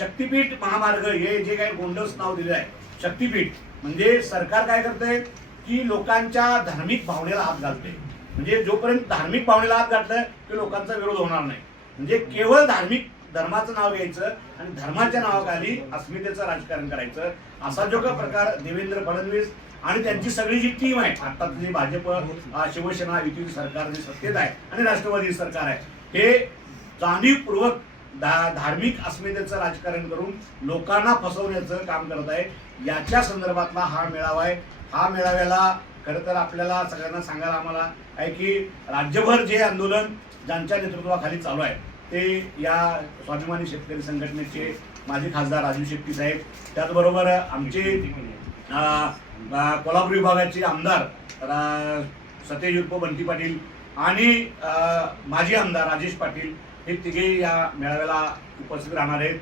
शक्तीपीठ महामार्ग हे जे काही गोंडस नाव दिलं आहे, शक्तीपीठ म्हणजे सरकार काय करतंय की लोकांच्या धार्मिक भावनेला हात घालते. म्हणजे जोपर्यंत धार्मिक भावनेला हात घातलं की लोकांचा विरोध होणार नाही. म्हणजे केवळ धार्मिक धर्माचं नाव घ्यायचं आणि धर्माच्या नावाखाली अस्मितेचं राजकारण करायचं, असा जो का प्रकार देवेंद्र फडणवीस आणि त्यांची सगळी जी टीम आहे, आता जी भाजप, शिवसेना, युती सरकार जे सत्तेत आहे आणि राष्ट्रवादी सरकार आहे, हे जाणीवपूर्वक धार्मिक अस्मितेचं राजकारण करून लोकांना फसवण्याचं काम करत आहे. याच्या संदर्भातला हा मेळावा आहे. हा मेळाव्याला खरं तर आपल्याला सगळ्यांना सांगायला आम्हाला आहे की राज्यभर जे आंदोलन ज्यांच्या नेतृत्वाखाली चालू आहे ते या स्वाभिमानी शेतकरी संघटनेचे माजी खासदार राजू शेट्टी साहेब, त्याचबरोबर आमचे कोल्हापूर विभागाचे आमदार सतेज उर्फ बंटी पाटील आणि माजी आमदार राजेश पाटील, हे तिघे या मेळाव्याला उपस्थित राहणार आहेत.